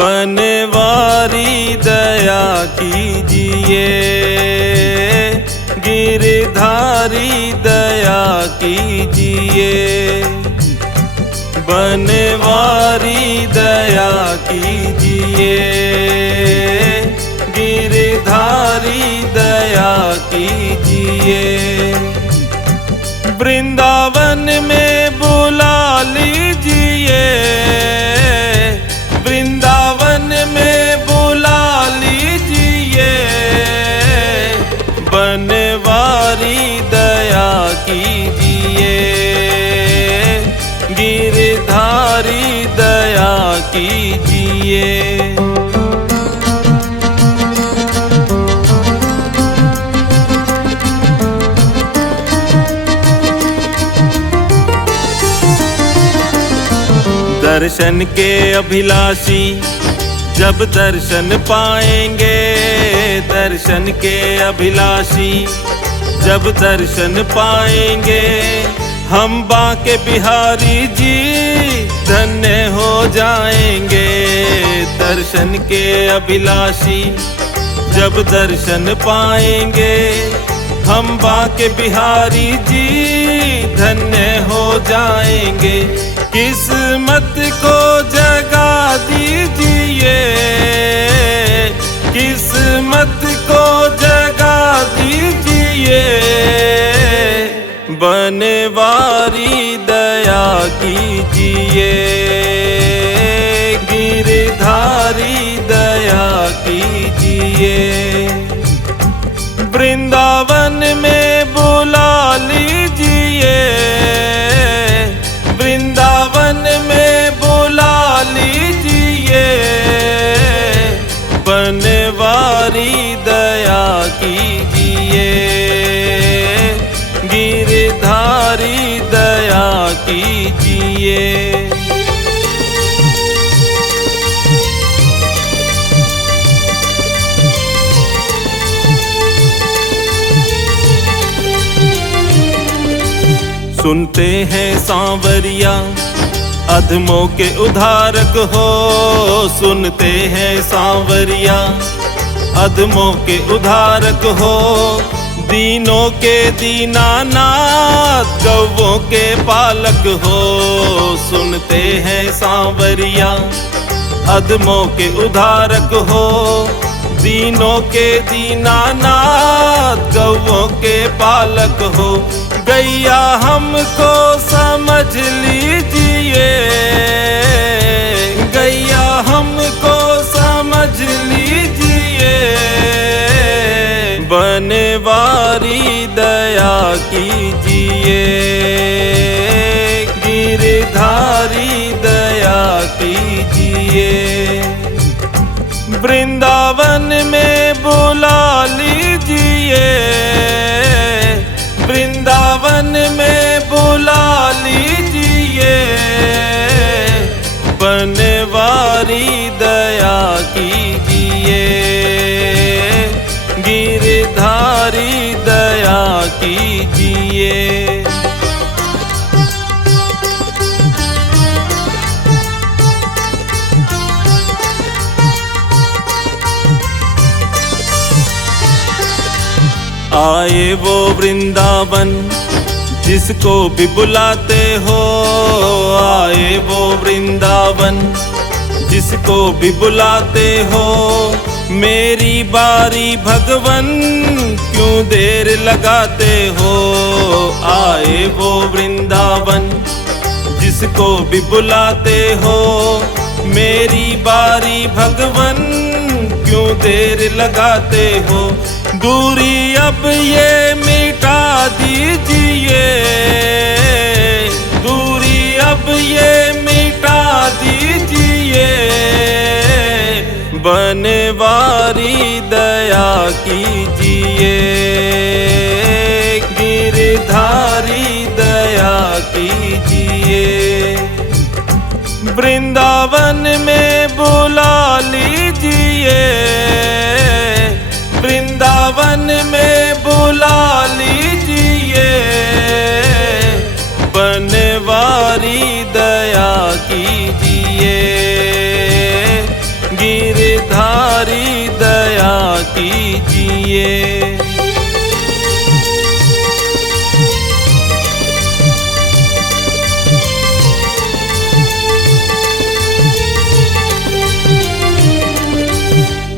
बनवारी दया कीजिए, गिरधारी दया कीजिए। बनवारी दया कीजिए, गिरधारी दया कीजिए। वृंदावन में बुला लीजिए, वृंदावन में बुला लीजिए। बनवारी दया कीजिए, गिरधारी दया कीजिए। दर्शन के अभिलाषी जब दर्शन पाएंगे, दर्शन के अभिलाषी जब दर्शन पाएंगे। हम बांके बिहारी जी धन्य हो जाएंगे। दर्शन के अभिलाषी जब दर्शन पाएंगे, हम बांके बिहारी जी धन्य हो जाएंगे। किस्मत को जगा दीजिए, किस्मत को जगा दीजिए। बनवारी दया कीजिए, गिरधारी दया कीजिए। वृंदावन में बुला लीजिए, वृंदावन में बुला लीजिए। बनवारी दया कीजिए, गिरधारी दया कीजिए। सुनते हैं सांवरिया अधमों के उद्धारक हो, सुनते हैं सांवरिया अधमों के उद्धारक हो। दीनों के दीनानाथ गौवों के पालक हो, सुनते हैं सांवरिया अधमों के उद्धारक हो। दीनों के दीनानाथ गौवों के पालक हो। गैया हमको समझ लीजिए, गैया हमको समझ लीजिए। बनवारी दया कीजिए, गिरधारी दया कीजिए। वृंदावन में बुला लीजिए, वृंदावन में बुला लीजिए। बनवारी दया कीजिए, गिरधारी दया कीजिए। आए वो वृंदावन जिसको भी बुलाते हो, आए वो वृंदावन जिसको भी बुलाते हो। मेरी बारी भगवन क्यों देर लगाते हो। आए वो वृंदावन जिसको भी बुलाते हो। मेरी बारी भगवन क्यों देर लगाते हो। दूरी अब ये मिटा दीजिए, दूरी अब ये मिटा दीजिए। बनवारी दया कीजिए, गिरधारी दया कीजिए। वृंदावन में बुला लीजिए, वृंदावन में बुला लीजिए। बनवारी दया कीजिए, कीजिए।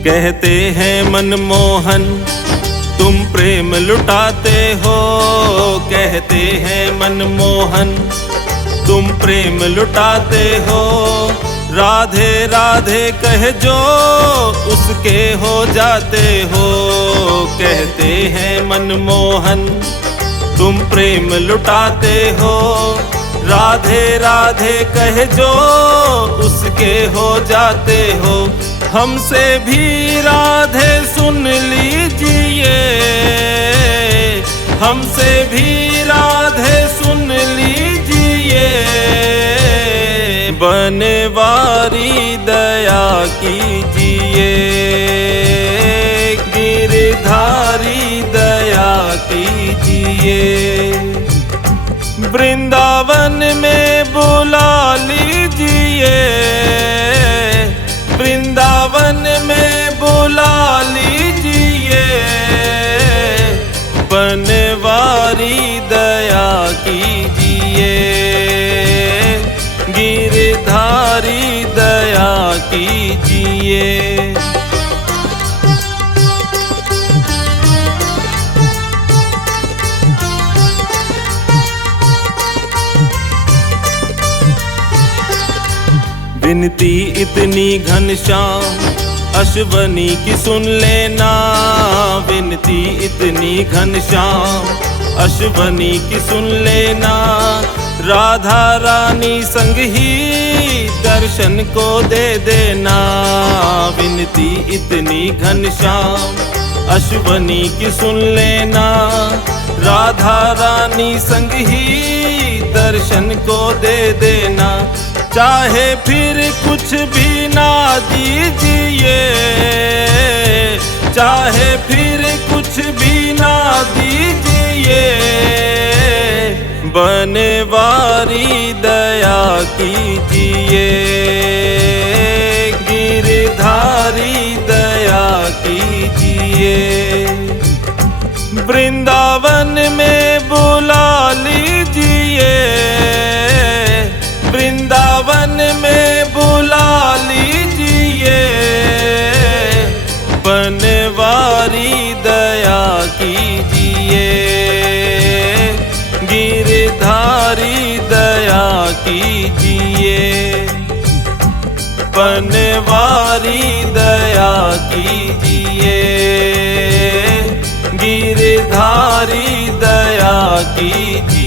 कहते हैं मनमोहन तुम प्रेम लुटाते हो, कहते हैं मनमोहन तुम प्रेम लुटाते हो। राधे राधे कह जो उसके हो जाते हो, कहते हैं मनमोहन तुम प्रेम लुटाते हो। राधे राधे कह जो उसके हो जाते हो। हमसे भी राधे सुन लीजिए, हमसे भी राधे सुन लीजिए। बनवारी दया कीजिए, गिरधारी दया कीजिए। वृंदावन में बुला लीजिए, वृंदावन में बुला लीजिए। बनवारी दया कीजिए, गिरधारी दया कीजिए। विनती इतनी घनश्याम अश्वनी की सुन लेना, विनती इतनी घनश्याम अश्वनी की सुन लेना। राधा रानी संग ही दर्शन को दे देना, विनती इतनी घनश्याम अश्वनी की सुन लेना। राधा रानी संग ही दर्शन को दे देना। चाहे फिर कुछ भी ना दीजिए, चाहे फिर कुछ भी ना दीजिए। बनवारी दया कीजिए, गिरधारी दया कीजिए। वृंदावन में बुला लीजिए, वृंदावन में बुला लीजिए। बनवारी दया कीजिए, गिरधारी दया कीजिए। बनवारी दया कीजिए, गिरधारी दया कीजिए।